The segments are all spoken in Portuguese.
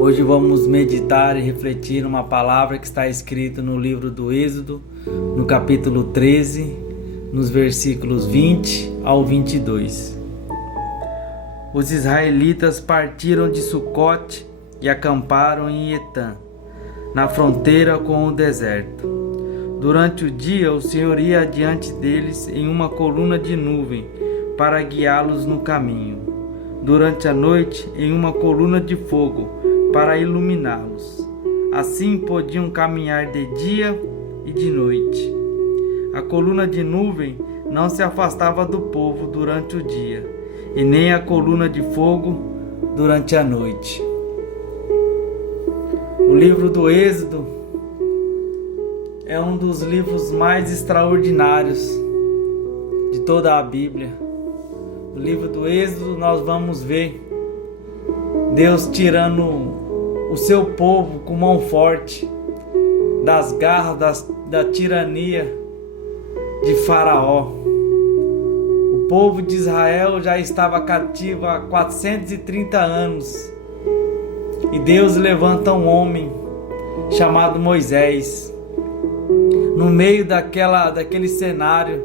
Hoje vamos meditar e refletir uma palavra que está escrita no livro do Êxodo, no capítulo 13, nos versículos 20 ao 22. Os israelitas partiram de Sucote e acamparam em Etã, na fronteira com o deserto. Durante o dia, o Senhor ia adiante deles em uma coluna de nuvem para guiá-los no caminho. Durante a noite, em uma coluna de fogo para iluminá-los. Assim podiam caminhar de dia e de noite. A coluna de nuvem não se afastava do povo durante o dia, e nem a coluna de fogo durante a noite. O livro do Êxodo é um dos livros mais extraordinários de toda a Bíblia. No livro do Êxodo nós vamos ver Deus tirando o seu povo com mão forte das garras da tirania de Faraó. O povo de Israel já estava cativo há 430 anos e Deus levanta um homem chamado Moisés. No meio daquele cenário,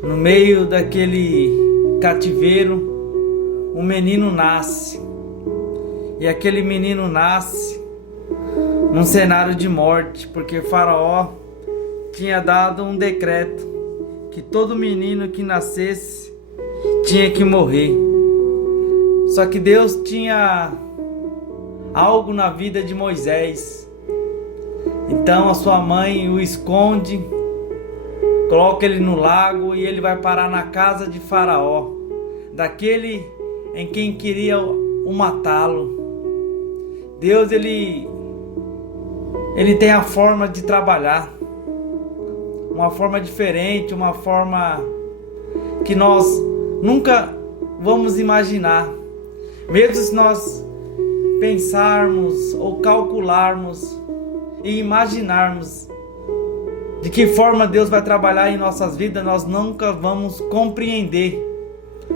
no meio daquele cativeiro, um menino nasce. E aquele menino nasce num cenário de morte, porque Faraó tinha dado um decreto que todo menino que nascesse tinha que morrer. Só que Deus tinha algo na vida de Moisés. Então a sua mãe o esconde, coloca ele no lago e ele vai parar na casa de Faraó, daquele em quem queria o matá-lo. Deus, ele tem a forma de trabalhar, uma forma diferente, uma forma que nós nunca vamos imaginar. Mesmo se nós pensarmos ou calcularmos e imaginarmos de que forma Deus vai trabalhar em nossas vidas, nós nunca vamos compreender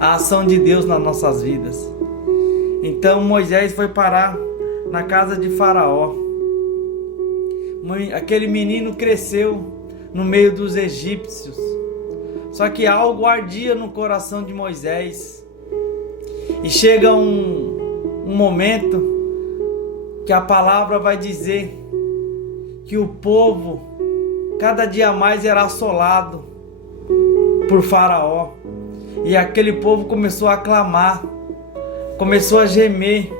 a ação de Deus nas nossas vidas. Então Moisés foi parar na casa de Faraó. Aquele menino cresceu no meio dos egípcios. Só que algo ardia no coração de Moisés. E chega um momento que a palavra vai dizer que o povo cada dia mais era assolado por Faraó. E aquele povo começou a clamar, começou a gemer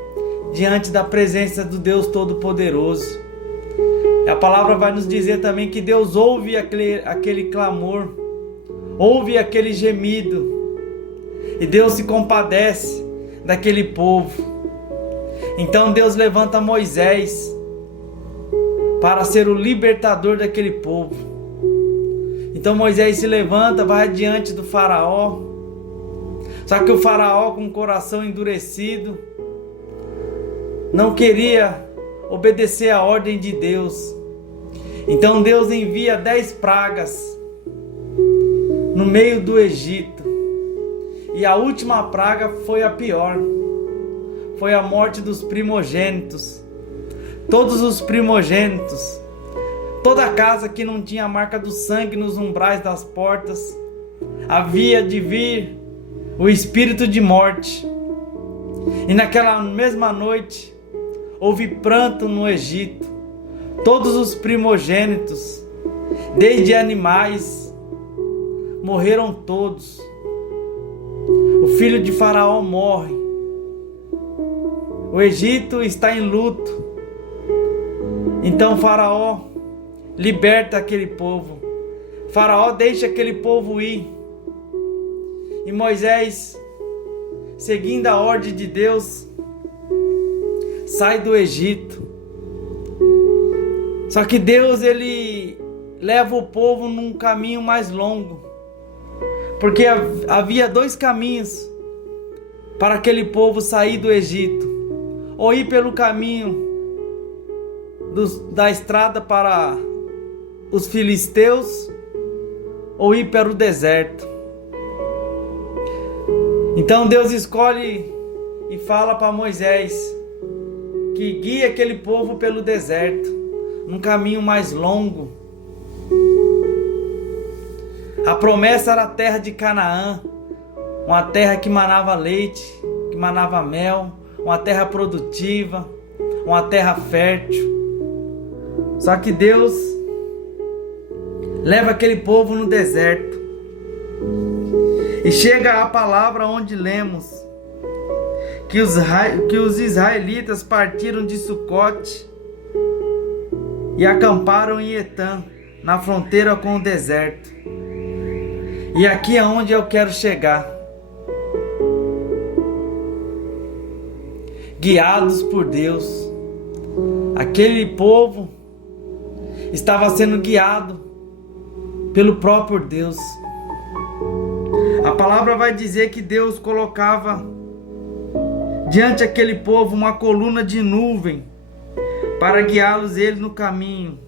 diante da presença do Deus Todo-Poderoso. E a palavra vai nos dizer também que Deus ouve aquele clamor, ouve aquele gemido, e Deus se compadece daquele povo. Então Deus levanta Moisés para ser o libertador daquele povo. Então Moisés se levanta, vai diante do Faraó. Só que o Faraó, com o coração endurecido, não queria obedecer a ordem de Deus. Então Deus envia 10 pragas no meio do Egito. E a última praga foi a pior. Foi a morte dos primogênitos. Todos os primogênitos, toda a casa que não tinha a marca do sangue nos umbrais das portas, havia de vir o espírito de morte. E naquela mesma noite houve pranto no Egito. Todos os primogênitos, desde animais, morreram todos. O filho de Faraó morre. O Egito está em luto. Então Faraó liberta aquele povo. Faraó deixa aquele povo ir. E Moisés, seguindo a ordem de Deus, sai do Egito. Só que Deus, ele leva o povo num caminho mais longo, porque havia 2 caminhos para aquele povo sair do Egito: ou ir pelo caminho da estrada para os filisteus, ou ir para o deserto. Então Deus escolhe e fala para Moisés que guia aquele povo pelo deserto, num caminho mais longo. A promessa era a terra de Canaã, uma terra que manava leite, que manava mel, uma terra produtiva, uma terra fértil. Só que Deus leva aquele povo no deserto. E chega a palavra onde lemos que os israelitas partiram de Sucote e acamparam em Etã, na fronteira com o deserto. E aqui é onde eu quero chegar. Guiados por Deus. Aquele povo estava sendo guiado pelo próprio Deus. A palavra vai dizer que Deus colocava diante daquele povo uma coluna de nuvem para guiá-los ele no caminho,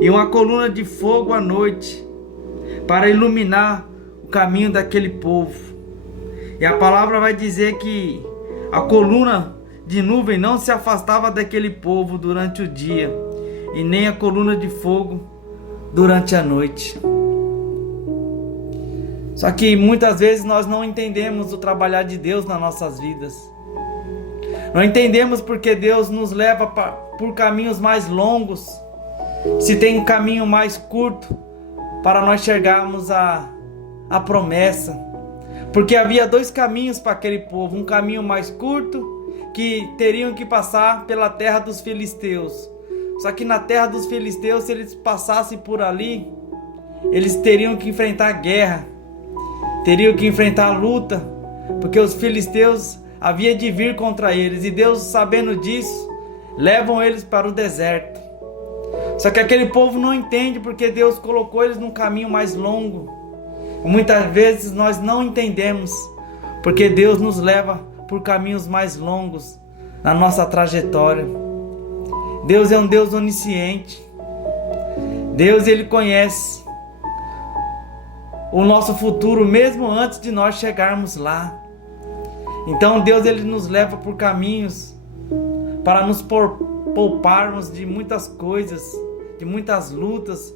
e uma coluna de fogo à noite para iluminar o caminho daquele povo. E a palavra vai dizer que a coluna de nuvem não se afastava daquele povo durante o dia, e nem a coluna de fogo durante a noite. Só que muitas vezes nós não entendemos o trabalhar de Deus nas nossas vidas. Não entendemos porque Deus nos leva por caminhos mais longos, se tem um caminho mais curto para nós chegarmos à promessa. Porque havia dois caminhos para aquele povo, um caminho mais curto, que teriam que passar pela terra dos filisteus. Só que na terra dos filisteus, se eles passassem por ali, eles teriam que enfrentar guerra, teriam que enfrentar luta, porque os filisteus haviam de vir contra eles, e Deus, sabendo disso, levam eles para o deserto. Só que aquele povo não entende porque Deus colocou eles num caminho mais longo. E muitas vezes nós não entendemos porque Deus nos leva por caminhos mais longos na nossa trajetória. Deus é um Deus onisciente. Deus, Ele conhece o nosso futuro mesmo antes de nós chegarmos lá. Então Deus, Ele nos leva por caminhos para nos pouparmos de muitas coisas, de muitas lutas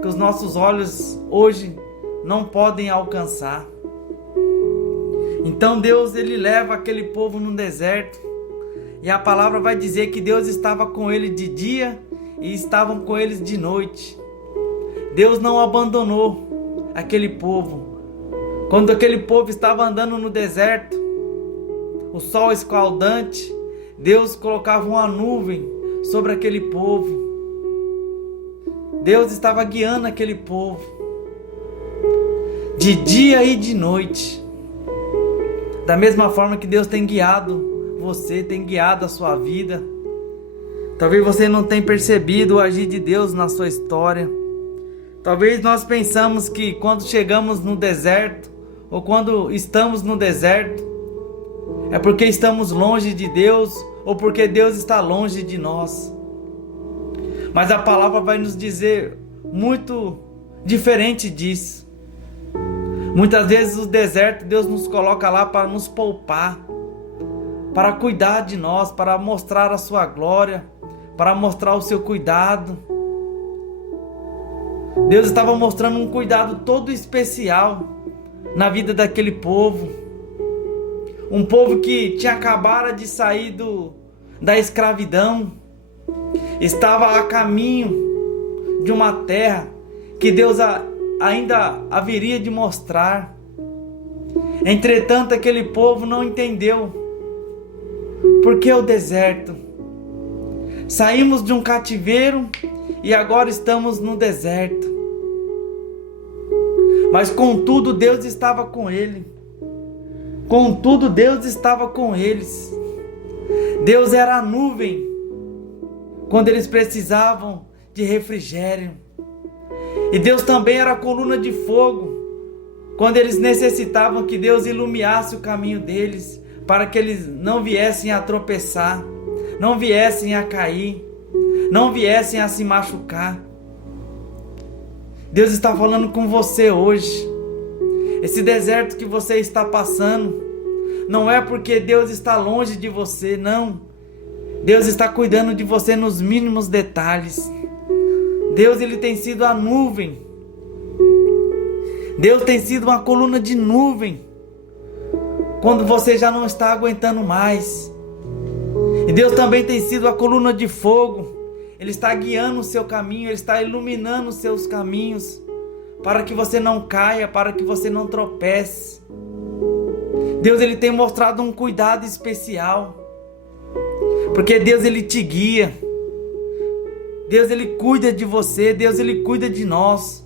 que os nossos olhos hoje não podem alcançar. Então Deus, Ele leva aquele povo no deserto, e a palavra vai dizer que Deus estava com ele de dia e estavam com eles de noite. Deus não abandonou aquele povo. Quando aquele povo estava andando no deserto, o sol escaldante, Deus colocava uma nuvem sobre aquele povo. Deus estava guiando aquele povo de dia e de noite. Da mesma forma que Deus tem guiado você, tem guiado a sua vida. Talvez você não tenha percebido o agir de Deus na sua história. Talvez nós pensamos que quando chegamos no deserto, ou quando estamos no deserto, é porque estamos longe de Deus, ou porque Deus está longe de nós. Mas a palavra vai nos dizer muito diferente disso. Muitas vezes o deserto, Deus nos coloca lá para nos poupar, para cuidar de nós, para mostrar a sua glória, para mostrar o seu cuidado. Deus estava mostrando um cuidado todo especial na vida daquele povo. Um povo que tinha acabado de sair da escravidão, estava a caminho de uma terra que Deus ainda haveria de mostrar. Entretanto, aquele povo não entendeu. Por que o deserto? Saímos de um cativeiro e agora estamos no deserto. Mas contudo Deus estava com ele. Contudo Deus estava com eles. Deus era a nuvem quando eles precisavam de refrigério. E Deus também era a coluna de fogo quando eles necessitavam que Deus iluminasse o caminho deles, para que eles não viessem a tropeçar, não viessem a cair, não viessem a se machucar. Deus está falando com você hoje. Esse deserto que você está passando não é porque Deus está longe de você, não. Deus está cuidando de você nos mínimos detalhes. Deus, Ele tem sido a nuvem. Deus tem sido uma coluna de nuvem quando você já não está aguentando mais. E Deus também tem sido a coluna de fogo. Ele está guiando o seu caminho, Ele está iluminando os seus caminhos, para que você não caia, para que você não tropece. Deus, Ele tem mostrado um cuidado especial, porque Deus, Ele te guia. Deus, Ele cuida de você. Deus, Ele cuida de nós.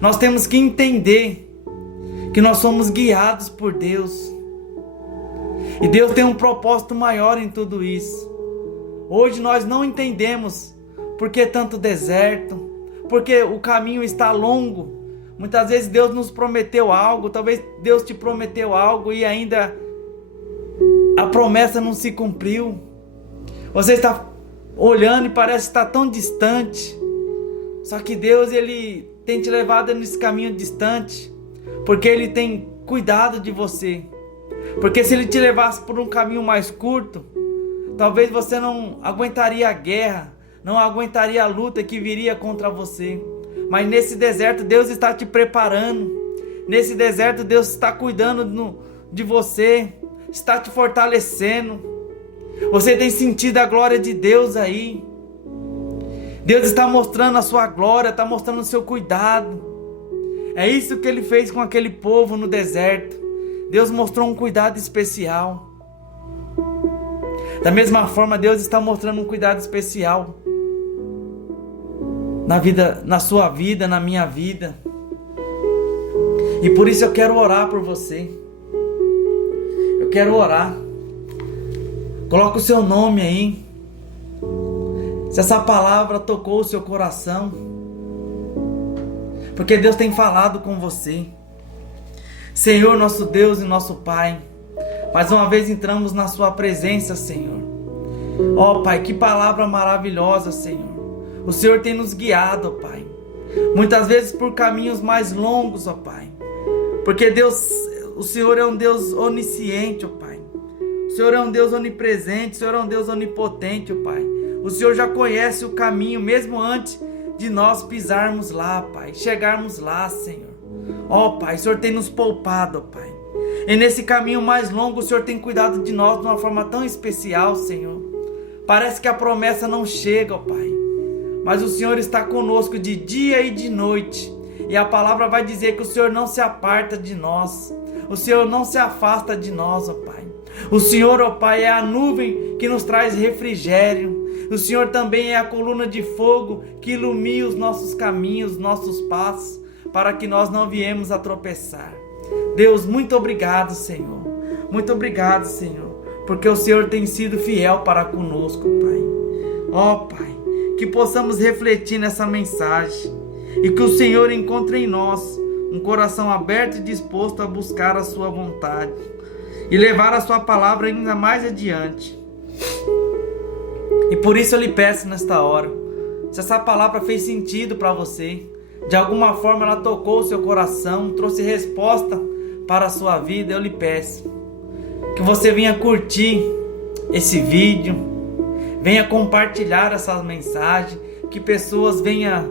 Nós temos que entender que nós somos guiados por Deus. E Deus tem um propósito maior em tudo isso. Hoje nós não entendemos por que tanto deserto, porque o caminho está longo. Muitas vezes Deus nos prometeu algo, talvez Deus te prometeu algo e ainda a promessa não se cumpriu. Você está olhando e parece estar tão distante. Só que Deus, Ele tem te levado nesse caminho distante, porque Ele tem cuidado de você. Porque se Ele te levasse por um caminho mais curto, talvez você não aguentaria a guerra, não aguentaria a luta que viria contra você. Mas nesse deserto Deus está te preparando. Nesse deserto Deus está cuidando de você, está te fortalecendo. Você tem sentido a glória de Deus aí. Deus está mostrando a sua glória, está mostrando o seu cuidado. É isso que Ele fez com aquele povo no deserto. Deus mostrou um cuidado especial. Da mesma forma, Deus está mostrando um cuidado especial na sua vida, na minha vida. E por isso eu quero orar por você. Eu quero orar. Coloca o seu nome aí. Se essa palavra tocou o seu coração, porque Deus tem falado com você. Senhor, nosso Deus e nosso Pai, mais uma vez entramos na sua presença, Senhor. Ó Pai, que palavra maravilhosa, Senhor. O Senhor tem nos guiado, ó Pai, muitas vezes por caminhos mais longos, ó Pai, porque Deus, o Senhor é um Deus onisciente, ó Pai. O Senhor é um Deus onipresente, o Senhor é um Deus onipotente, ó Pai. O Senhor já conhece o caminho, mesmo antes de nós pisarmos lá, Pai, chegarmos lá, Senhor. Ó Pai, o Senhor tem nos poupado, ó Pai. E nesse caminho mais longo, o Senhor tem cuidado de nós de uma forma tão especial, Senhor. Parece que a promessa não chega, ó Pai, mas o Senhor está conosco de dia e de noite. E a palavra vai dizer que o Senhor não se aparta de nós. O Senhor não se afasta de nós, ó Pai. O Senhor, ó Pai, é a nuvem que nos traz refrigério. O Senhor também é a coluna de fogo que ilumina os nossos caminhos, nossos passos, para que nós não viemos a tropeçar. Deus, muito obrigado, Senhor. Muito obrigado, Senhor, porque o Senhor tem sido fiel para conosco, Pai. Ó Pai, que possamos refletir nessa mensagem e que o Senhor encontre em nós um coração aberto e disposto a buscar a sua vontade e levar a sua palavra ainda mais adiante. E por isso eu lhe peço nesta hora, se essa palavra fez sentido para você, de alguma forma ela tocou o seu coração, trouxe resposta para a sua vida, eu lhe peço que você venha curtir esse vídeo, venha compartilhar essa mensagem, que pessoas venham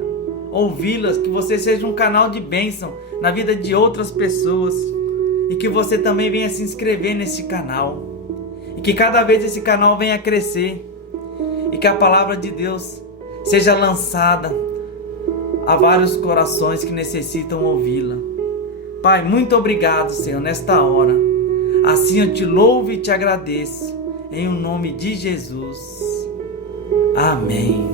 ouvi-las, que você seja um canal de bênção na vida de outras pessoas, e que você também venha se inscrever nesse canal, e que cada vez esse canal venha crescer, e que a palavra de Deus seja lançada a vários corações que necessitam ouvi-la. Pai, muito obrigado, Senhor, nesta hora. Assim eu te louvo e te agradeço, em o nome de Jesus. Amém.